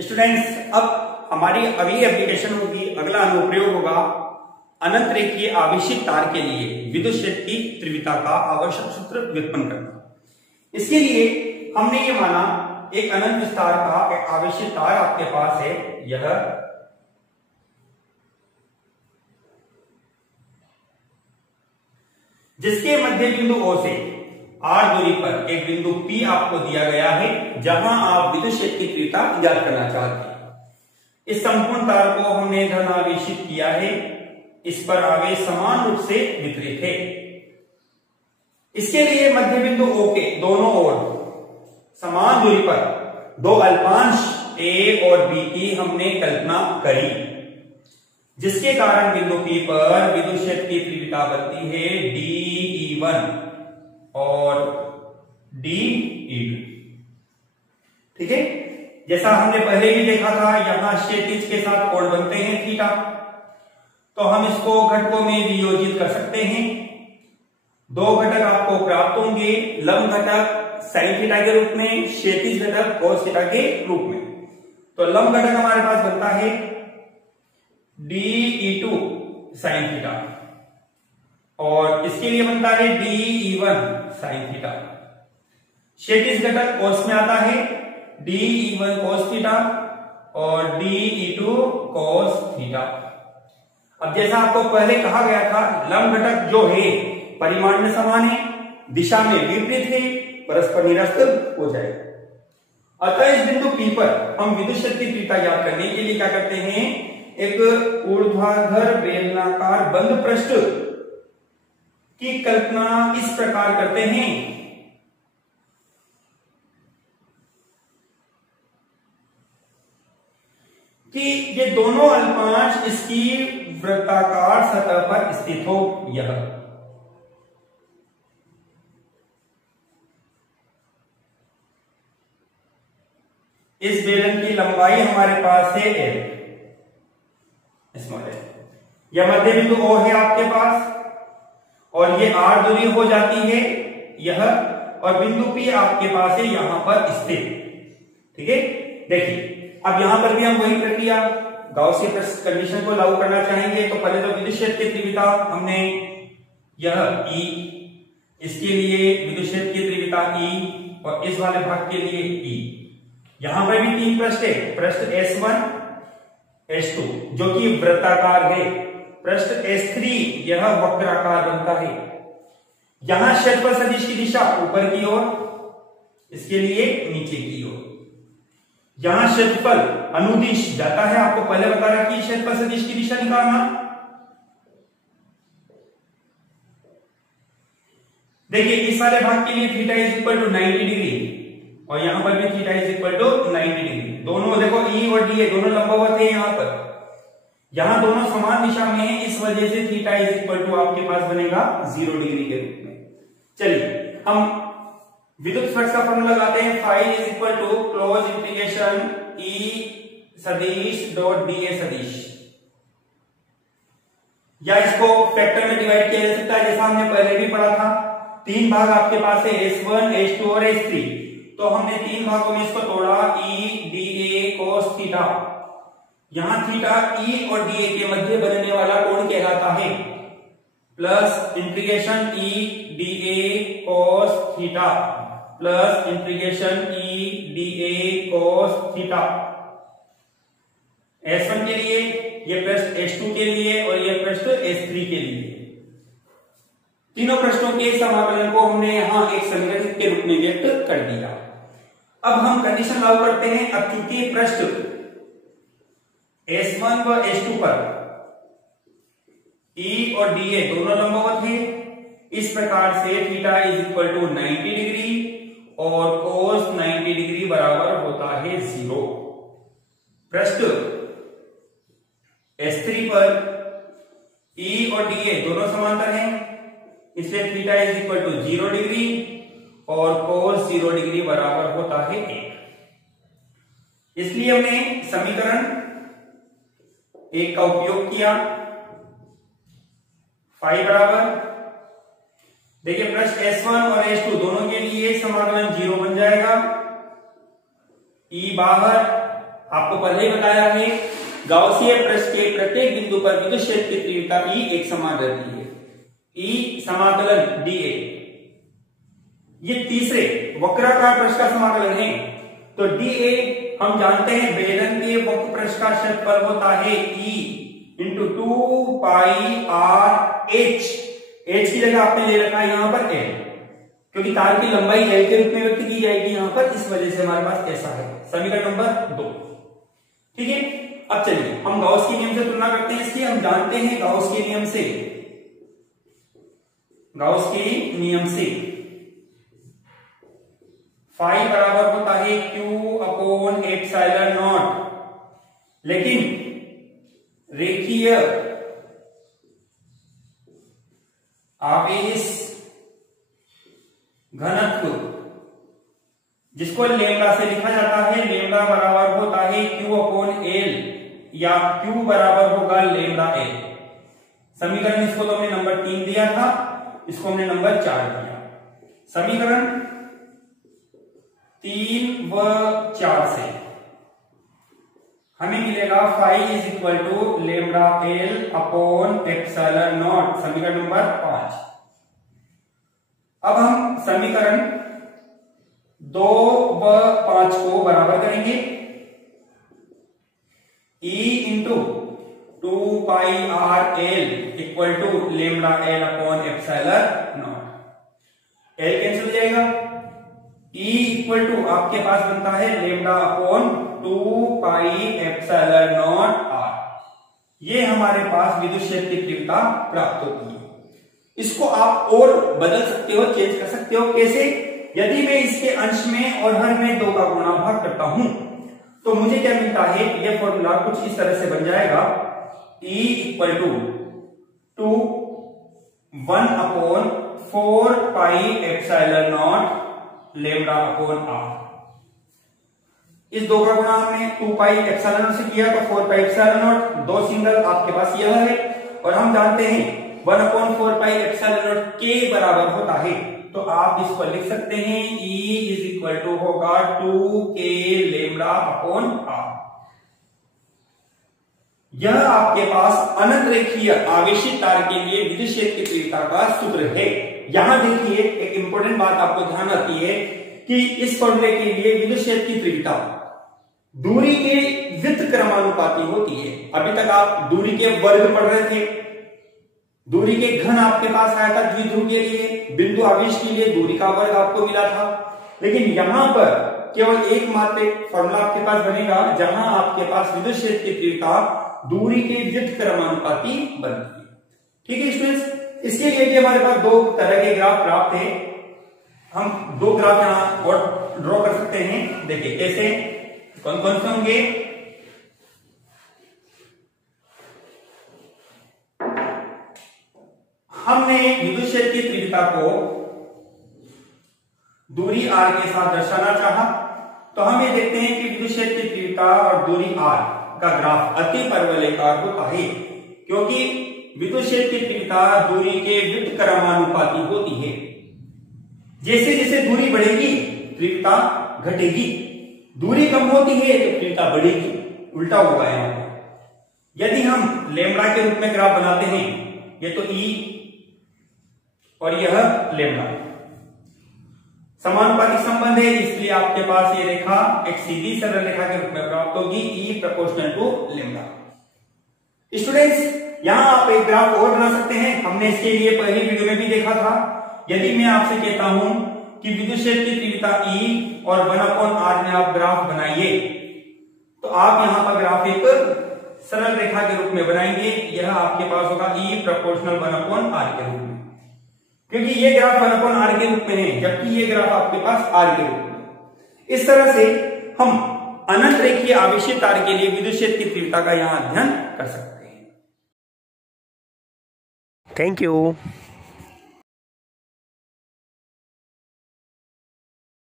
Students, अब हमारी अगली एप्लीकेशन होगी, अगला अनुप्रयोग होगा अनंत रेखीय आवेशित तार के लिए विद्युत क्षेत्र की तीव्रता का आवश्यक सूत्र व्युत्पन्न करना। इसके लिए हमने ये माना एक अनंत विस्तार का एक आवेशित तार आपके पास है, यह जिसके मध्य बिंदु O से R दूरी पर एक बिंदु P आपको दिया गया है, जहां आप विद्युत क्षेत्र की तीव्रता ज्ञात करना चाहते हैं। इस संपूर्ण तार को हमने धनावेशित किया है, इस पर आवेश समान रूप से वितरित है। इसके लिए मध्य बिंदु O के दोनों ओर समान दूरी पर दो अल्पांश A और B की हमने कल्पना करी, जिसके कारण बिंदु P पर विद्युत क्षेत्र की तीव्रता बनती है dE1 और dE2। ठीक है, जैसा हमने पहले भी देखा था, यहां क्षैतिज के साथ कोण बनते हैं थीटा, तो हम इसको घटकों में वियोजित कर सकते हैं। दो घटक आपको प्राप्त होंगे, लंब घटक साइन थीटा के रूप में, क्षैतिज घटक कोस थीटा के रूप में। तो लंब घटक हमारे पास बनता है dE2 साइन थीटा और इसके लिए बनता है dE1 साइन थीटा। क्षैतिज घटक कोस में आता है dE1 कोस थीटा और dE2 कोस थीटा। अब जैसा आपको पहले कहा गया था, लंब घटक जो है परिमाण में समान है, दिशा में विपरीत है, परस्पर निरस्त हो जाएगा। अतः इस बिंदु P पर हम विद्युत क्षेत्र की तीव्रता ज्ञात करने के लिए क्या करते हैं, एक ऊर्ध्वाधर बेलनाकार बंद पृष्ठ की कल्पना इस प्रकार करते हैं कि ये दोनों अल्पांश इसकी वृत्ताकार सतह पर स्थित हो। यह इस बेलन की लंबाई हमारे पास है L, यह मध्य बिंदु O है आपके पास और ये R दूरी हो जाती है यह, और बिंदु P आपके पास है यहां पर स्थित। ठीक है, देखिए अब यहां पर भी हम वही प्रक्रिया गाउसी कंडीशन को लागू करना चाहेंगे। तो पहले तो विद्युत क्षेत्र की तीव्रता हमने यह E, इसके लिए विद्युत क्षेत्र की तीव्रता E और इस वाले भाग के लिए E। यहां पर भी तीन पृष्ठ है, पृष्ठ S1 S2 जो कि वृत्ताकार है, पृष्ठ S3 यह वक्राकार बनता है। यहां क्षेत्रफल सदिश की दिशा ऊपर की ओर, इसके लिए नीचे की ओर। यहां क्षेत्रफल अनुदिश जाता है, आपको पहले बता रहा कि क्षेत्रफल सदिश की दिशा निकालना। देखिए इस वाले भाग के लिए theta is equal to 90 degree और यहां पर भी theta is equal to 90 degree. दोनों देखो E और D दोनों लंबवत है, यहां पर यहां दोनों समान दिशा में है, इस वजह से थीटा इज इक्वल टू आपके पास बनेगा 0 डिग्री के रूप में। चलिए हम विद्युत फ्लक्स का फॉर्मूला लगाते हैं, phi is equal to close integration E सदिश डॉट dA सदिश, या इसको फैक्टर में डिवाइड किया जा सकता है जैसा हमने पहले भी पढ़ा था। तीन भाग आपके पास है S1 S2 और S3, तो हमने तीन भागों में इसको तोड़ा, E dA cos थीटा। यहां थीटा E और dA के मध्य बनने वाला कोण कहलाता है, plus integration E dA cos theta plus integration E dA cos theta. S1 के लिए, ये पृष्ठ S2 के लिए और ये पृष्ठ S3 के लिए। तीनों पृष्ठों के समाकलन को हमने यहां एक समीकरण के रूप में व्यक्त कर दिया। अब हम कंडीशन लागू करते हैं। अब चूंकि पृष्ठ S1 व S2 पर E और dA दोनों लंबवत है, इस प्रकार से theta is equal to 90 degree और कोस 90 डिग्री बराबर होता है 0। पृष्ठ S3 पर E और dA दोनों समांतर हैं, इसलिए theta is equal to 0 degree और कोस 0 डिग्री बराबर होता है 1। इसलिए हमने समीकरण 1 का उपयोग किया। फाई बराबर, देखिए पृष्ठ S1 और S2 दोनों के लिए समाकलन 0 बन जाएगा। E बाहर, आपको पहले ही बताया है, गाउसीय पृष्ठ के प्रत्येक बिंदु पर विद्युत क्षेत्र की तीव्रता E एक समान रहती है। E समाकलन dA। ये तीसरे वक्राकार पृष्ठ का समाकलन है। तो dA हम जानते हैं बेलन के वक्र पृष्ठ का क्षेत्रफल होता है E into 2 pi r h। h की जगह आपने ले रखा है यहां पर l, क्योंकि तार की लंबाई l के रूप में व्यक्त की जाएगी यहां पर, इस वजह से हमारे पास ऐसा है समीकरण नंबर 2। ठीक है, अब चलिए हम गाउस के नियम से तुलना करते हैं इसकी। हम जानते हैं गाउस के नियम से फाई बराबर होता है Q अपॉन एप्सिलॉन नॉट, लेकिन रेखीय आवेश घनत्व जिसको लेमड़ा से लिखा जाता है, लेमड़ा बराबर होता है Q अपॉन L, या Q बराबर होगा लेमड़ा L। समीकरण इसको तो हमने नंबर 3 दिया था, इसको हमने नंबर 4 दिया। समीकरण 3 व 4 से हमें मिलेगा phi is equal to lambda L upon epsilon naught, समीकरण नंबर 5। अब हम समीकरण 2 व 5 को बराबर करेंगे। E into 2 pi r l equal to lambda L upon epsilon naught. L cancel हो जाएगा, E इक्वल टू आपके पास बनता है lambda upon 2 pi epsilon naught r। ये हमारे पास विद्युत क्षेत्र की तीव्रता प्राप्त होती है। इसको आप और बदल सकते हो, चेंज कर सकते हो। कैसे? यदि मैं इसके अंश में और हर में 2 का गुणा भाग करता हूं तो मुझे क्या मिलता है, यह फॉर्मूला कुछ इस तरह से बन जाएगा, E equal to 1 upon 4 pi epsilon naught lambda upon r। इस 2 का गुणा हमने 2 पाई एप्सिलॉन नॉट से किया तो 4 पाई एप्सिलॉन नॉट, 2 सिंगल आपके पास यह है, और हम जानते हैं 1 अपॉन 4 पाई एप्सिलॉन नॉट के बराबर होता है, तो आप इसको लिख सकते हैं E इज इक्वल टू होगा 2k लेमड़ा अपॉन r। यह आपके पास अनंत रेखीय आवेशित तार के लिए विद्युत क्षेत्र की तीव्रता का सूत्र है। यहां देखिए एक इंपॉर्टेंट बात आपको ध्यान आती है कि इस फॉर्मूले के लिए विद्युत क्षेत्र की तीव्रता दूरी के व्युत्क्रमानुपाती क्रमानुपाती होती है। अभी तक आप दूरी के वर्ग पढ़ रहे थे, दूरी के घन आपके पास आया था द्विध्रुव के लिए, बिंदु आवेश के लिए दूरी का वर्ग आपको मिला था, लेकिन यहां पर केवल एकमात्र फॉर्मूला आपके पास बनेगा जहां आपके पास विद्युत क्षेत्र की तीव्रता दूरी के व्युत्क्रमानुपाती बनती है। ठीक है स्टूडेंट्स, इसके लिए भी हमारे पास 2 तरह के ग्राफ प्राप्त है। हम 2 ग्राफ यहां और ड्रॉ कर सकते हैं। देखिए कैसे, कौन कौन से होंगे। हमने विद्युत क्षेत्र की तीव्रता को दूरी r के साथ दर्शाना चाहा, तो हम ये देखते हैं कि विद्युत क्षेत्र की तीव्रता और दूरी r का ग्राफ अति परवलयकार होता है, क्योंकि विद्युत क्षेत्र की तीव्रता दूरी के व्युत्क्रमानुपाती होती है। जैसे जैसे दूरी बढ़ेगी तीव्रता घटेगी, दूरी कम होती है तो तीव्रता बढ़ेगी, उल्टा होगा यहां पर। यदि हम लेमड़ा के रूप में ग्राफ बनाते हैं, ये तो E और यह लेमड़ा समानुपातिक संबंध है, इसलिए आपके पास ये रेखा एक सीधी सरल रेखा के रूप में प्राप्त होगी, E proportional to lambda. Students, यहां आप एक ग्राफ और बना सकते हैं, हमने इसके लिए पहली वीडियो में भी देखा था। यदि मैं आपसे कहता हूं कि विद्युत क्षेत्र की तीव्रता E और 1/r में आप ग्राफ बनाइए, तो आप यहां पर ग्राफ एक सरल रेखा के रूप में बनाएंगे। यह आपके पास होगा E प्रोपोर्शनल 1/r के रूप में, क्योंकि ये ग्राफ 1/r के रूप में है, जबकि ये ग्राफ आपके पास r के रूप में। इस तरह से हम अनंत रेखीय आवेशित तार के लिए विद्युत क्षेत्र की तीव्रता का यहां अध्ययन कर सकते हैं। Thank you.